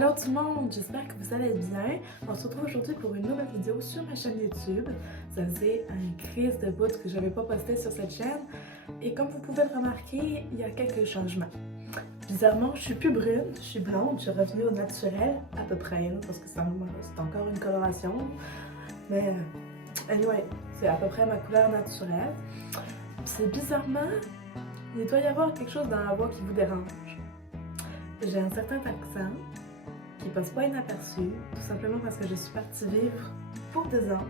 Allô tout le monde, j'espère que vous allez bien. On se retrouve aujourd'hui pour une nouvelle vidéo sur ma chaîne YouTube. Ça faisait une crise de bout que j'avais pas posté sur cette chaîne. Et comme vous pouvez le remarquer, il y a quelques changements. Bizarrement, je suis plus brune, je suis blonde, je suis revenue au naturel à peu près, parce que c'est encore une coloration. Mais anyway, c'est à peu près ma couleur naturelle. C'est bizarrement, il doit y avoir quelque chose dans la voix qui vous dérange. J'ai un certain accent qui passe pas inaperçu, tout simplement parce que je suis partie vivre pour 2 ans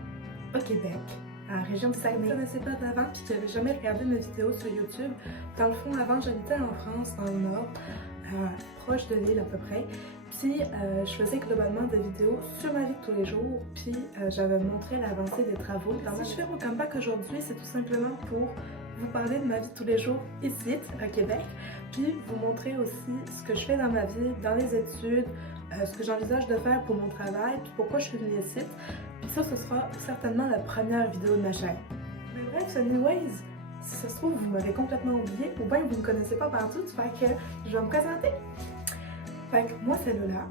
au Québec, à la région du Saguenay. Je ne connaissais pas d'avant puis qui n'avais jamais regardé mes vidéos sur YouTube. Dans le fond, avant, j'habitais en France, dans le Nord, proche de Lille à peu près. Puis je faisais globalement des vidéos sur ma vie de tous les jours, puis j'avais montré l'avancée des travaux. Si je fais mon comeback aujourd'hui, c'est tout simplement pour vous parler de ma vie de tous les jours ici, à Québec, puis vous montrer aussi ce que je fais dans ma vie, dans les études, ce que j'envisage de faire pour mon travail, puis pourquoi je suis venue ici. Puis ça, ce sera certainement la première vidéo de ma chaîne. Mais bref, anyways, si ça se trouve, vous m'avez complètement oublié, ou bien vous ne me connaissez pas partout, fait que je vais me présenter. Fait que moi, c'est Lola.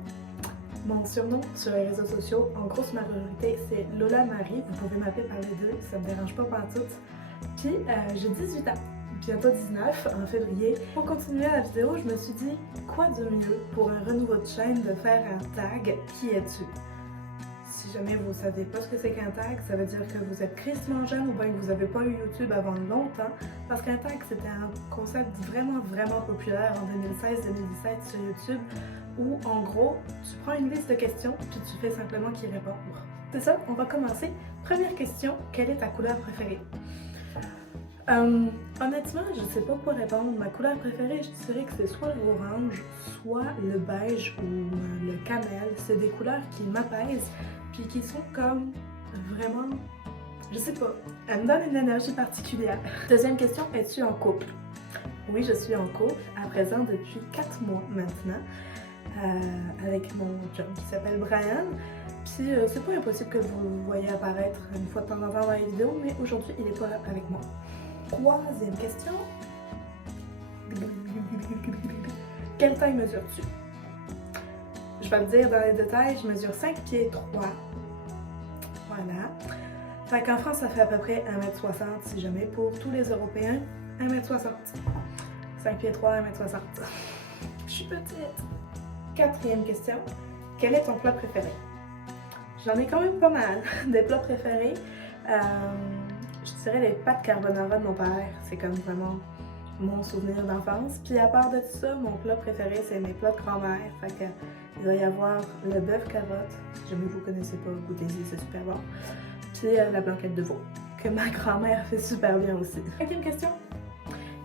Mon surnom sur les réseaux sociaux, en grosse majorité, c'est Lola Marie. Vous pouvez m'appeler par les deux, ça me dérange pas partout. Puis j'ai 18 ans, bientôt 19 en février. Pour continuer la vidéo, je me suis dit, quoi de mieux pour un renouveau de chaîne de faire un tag « Qui es-tu » ? Si jamais vous ne savez pas ce que c'est qu'un tag, ça veut dire que vous êtes crissement jeune ou bien que vous n'avez pas eu YouTube avant longtemps, parce qu'un tag c'était un concept vraiment populaire en 2016-2017 sur YouTube, où en gros, tu prends une liste de questions puis tu fais simplement qu'y répondre. C'est ça, on va commencer. Première question, quelle est ta couleur préférée? Honnêtement, je ne sais pas quoi répondre. Ma couleur préférée, je dirais que c'est soit l'orange, soit le beige ou le camel. C'est des couleurs qui m'apaisent, puis qui sont comme vraiment, je sais pas, elles me donnent une énergie particulière. Deuxième question, es-tu en couple? Oui, je suis en couple, à présent depuis 4 mois maintenant, avec mon chum qui s'appelle Brian. Puis c'est pas impossible que vous le voyez apparaître une fois de temps en temps dans les vidéos, mais aujourd'hui, il est pas là avec moi. Troisième question. Quelle taille mesures-tu? Je vais le dire dans les détails, je mesure 5 pieds 3. Voilà. Fait qu'en France, ça fait à peu près 1m60 si jamais. Pour tous les Européens, 1m60. 5 pieds 3, 1m60. Je suis petite. Quatrième question. Quel est ton plat préféré? J'en ai quand même pas mal des plats préférés. Je dirais les pâtes carbonara de mon père, c'est comme vraiment mon souvenir d'enfance. Puis à part de tout ça, mon plat préféré, c'est mes plats de grand-mère. Fait que il va y avoir le bœuf carotte, si jamais vous connaissez pas, goûtez-y, c'est super bon. Puis la blanquette de veau, que ma grand-mère fait super bien aussi. Cinquième question.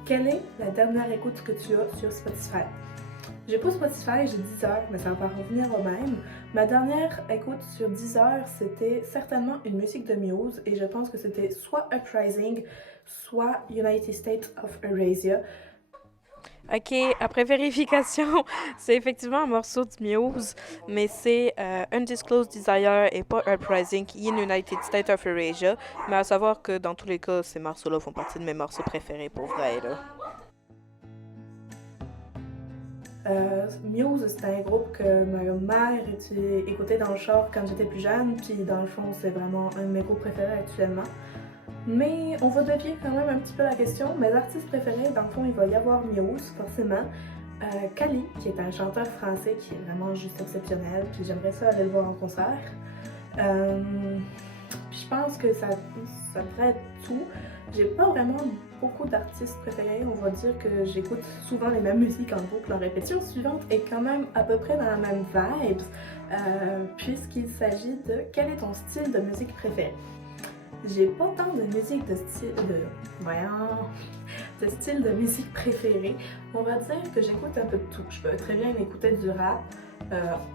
Quelle est la dernière écoute que tu as sur Spotify? J'ai pas Spotify, j'ai Deezer, mais ça va revenir au même. Ma dernière écoute sur Deezer, c'était certainement une musique de Muse, et je pense que c'était soit Uprising, soit United States of Eurasia. Ok, après vérification, c'est effectivement un morceau de Muse, mais c'est Undisclosed Desire et pas Uprising in United States of Eurasia. Mais à savoir que dans tous les cas, ces morceaux-là font partie de mes morceaux préférés pour vrai, là. Muse, c'était un groupe que ma mère écoutait dans le char quand j'étais plus jeune, puis dans le fond, c'est vraiment un de mes groupes préférés actuellement. Mais on va dévier quand même un petit peu la question. Mes artistes préférés, dans le fond, il va y avoir Muse, forcément. Kali, qui est un chanteur français qui est vraiment juste exceptionnel, puis j'aimerais ça aller le voir en concert. Puis je pense que ça devrait être tout. J'ai pas vraiment beaucoup d'artistes préférés, on va dire que j'écoute souvent les mêmes musiques en boucle. La répétition suivante est quand même à peu près dans la même vibe, puisqu'il s'agit de quel est ton style de musique préféré? J'ai pas tant de musique de style de musique préféré. On va dire que j'écoute un peu de tout. Je peux très bien écouter du rap,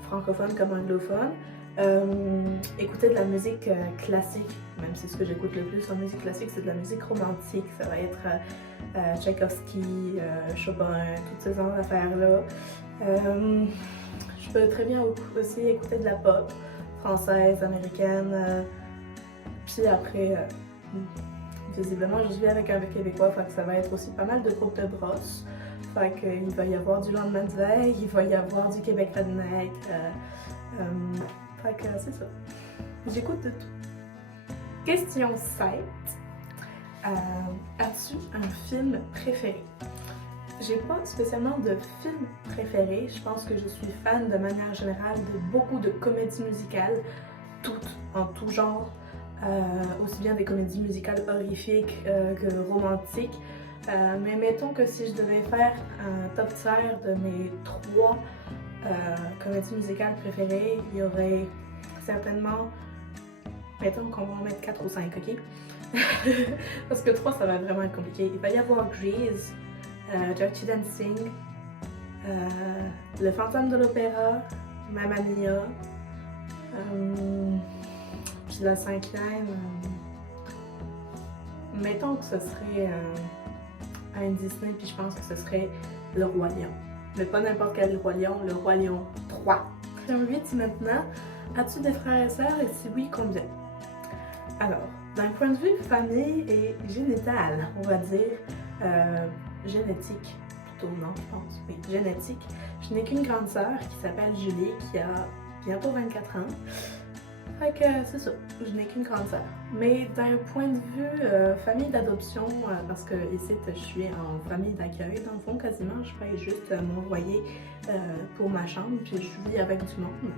francophone comme anglophone, écouter de la musique classique, même si ce que j'écoute le plus en musique classique, c'est de la musique romantique. Ça va être Tchaïkovski, Chopin, toutes ces genres d'affaires-là. Je peux très bien aussi écouter de la pop française, américaine. Puis après, visiblement, je vis avec un Québécois, fait que ça va être aussi pas mal de groupes de brosse. Fait qu'il va y avoir du lendemain de veille, il va y avoir du Québec redneck. Fait que c'est ça. J'écoute de tout. Question 7. As-tu un film préféré? J'ai pas spécialement de film préféré. Je pense que je suis fan de manière générale de beaucoup de comédies musicales, toutes en tout genre. Aussi bien des comédies musicales horrifiques que romantiques. Mais mettons que si je devais faire un top tier de mes 3 comédies musicales préférées, il y aurait certainement, mettons qu'on va en mettre 4 ou 5, ok? Parce que 3 ça va vraiment être compliqué. Il va y avoir Grease, Dirty Dancing, Le Fantôme de l'Opéra, Mamma Mia, puis la 5e, mettons que ce serait un Disney, puis je pense que ce serait Le Roi Lion. Mais pas n'importe quel Roi Lion, Le Roi Lion 3. Question 8 maintenant, as-tu des frères et sœurs et si oui, combien? Alors, d'un point de vue famille et génital, on va dire, génétique, plutôt non, je pense, oui, génétique, je n'ai qu'une grande sœur qui s'appelle Julie, qui a bientôt 24 ans. Fait que c'est ça, je n'ai qu'une grande sœur. Mais d'un point de vue famille d'adoption, parce que ici je suis en famille d'accueil, dans le fond quasiment, je paye juste mon loyer pour ma chambre, puis je vis avec du monde.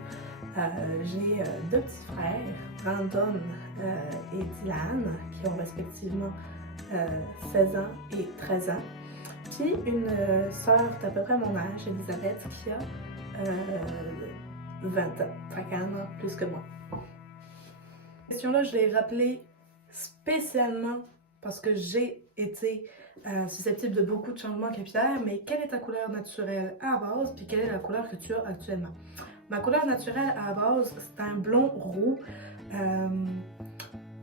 J'ai 2 petits frères, Brandon et Dylan, qui ont respectivement 16 ans et 13 ans. Puis une sœur d'à peu près mon âge, Elisabeth, qui a 20 ans, fait qu'elle en a plus que moi. Cette question-là, je l'ai rappelée spécialement parce que j'ai été susceptible de beaucoup de changements capillaires, mais quelle est ta couleur naturelle à la base, puis quelle est la couleur que tu as actuellement? Ma couleur naturelle à la base, c'est un blond roux,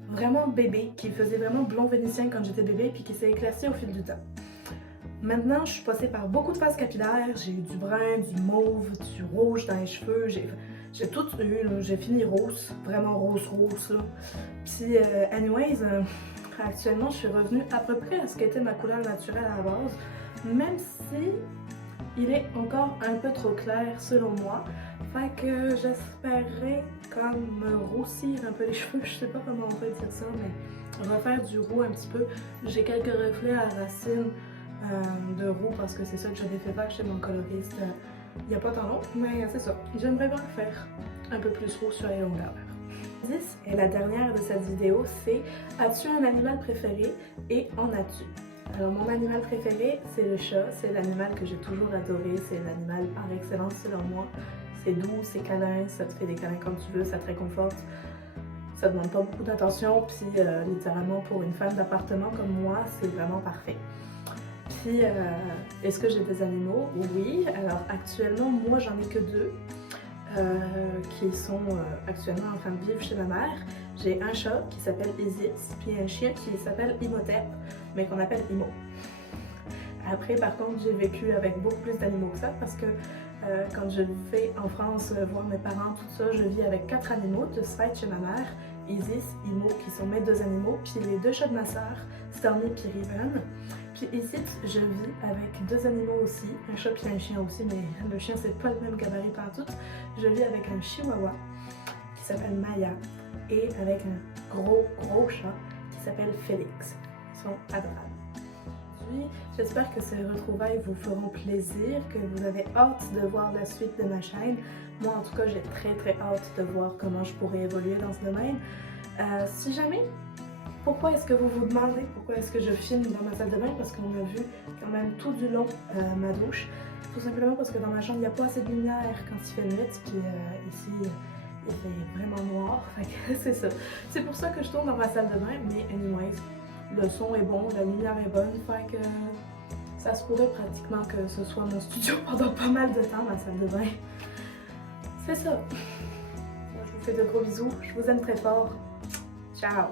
vraiment bébé, qui faisait vraiment blond vénitien quand j'étais bébé, puis qui s'est éclairci au fil du temps. Maintenant, je suis passée par beaucoup de phases capillaires, j'ai eu du brun, du mauve, du rouge dans les cheveux, j'ai tout eu, j'ai fini rose, vraiment rose. Là. Puis, anyways, actuellement, je suis revenue à peu près à ce qu'était ma couleur naturelle à la base, même si il est encore un peu trop clair selon moi. Fait que j'espérais comme me roussir un peu les cheveux, je sais pas comment on peut dire ça, mais refaire du roux un petit peu. J'ai quelques reflets à racines de roux parce que c'est ça que j'avais fait faire chez mon coloriste il n'y a pas tant long, mais c'est ça. J'aimerais bien faire un peu plus roux sur les longueurs. 10 et la dernière de cette vidéo, c'est as-tu un animal préféré et en as-tu? Alors mon animal préféré, c'est le chat, c'est l'animal que j'ai toujours adoré, c'est l'animal par excellence selon moi. C'est doux, c'est câlin, ça te fait des câlins comme tu veux, ça te réconforte. Ça demande pas beaucoup d'attention, puis littéralement pour une femme d'appartement comme moi, c'est vraiment parfait. Puis, est-ce que j'ai des animaux? Oui. Alors actuellement, moi j'en ai que 2 qui sont actuellement en train de vivre chez ma mère. J'ai un chat qui s'appelle Isis, puis un chien qui s'appelle Imhotep, mais qu'on appelle Imo. Après, par contre, j'ai vécu avec beaucoup plus d'animaux que ça parce que quand je vais en France voir mes parents, tout ça, je vis avec 4 animaux de ce fait chez ma mère. Isis, Imo, qui sont mes 2 animaux, puis les 2 chats de ma sœur, Stormy et Riven. Puis ici, je vis avec 2 animaux aussi, un chat puis un chien aussi, mais le chien c'est pas le même gabarit pantoute. Je vis avec un chihuahua qui s'appelle Maya et avec un gros chat qui s'appelle Félix. Ils sont adorables. J'espère que ces retrouvailles vous feront plaisir, que vous avez hâte de voir la suite de ma chaîne. Moi en tout cas, j'ai très hâte de voir comment je pourrais évoluer dans ce domaine. Si jamais, pourquoi est-ce que vous vous demandez pourquoi est-ce que je filme dans ma salle de bain? Parce qu'on a vu quand même tout du long ma douche. Tout simplement parce que dans ma chambre, il n'y a pas assez de lumière quand il fait nuit, puis ici, il fait vraiment noir. Fait que c'est ça. C'est pour ça que je tourne dans ma salle de bain, mais anyways, le son est bon, la lumière est bonne, fait que ça se pourrait pratiquement que ce soit mon studio pendant pas mal de temps, ma salle de bain. C'est ça. Moi, je vous fais de gros bisous, je vous aime très fort. Ciao!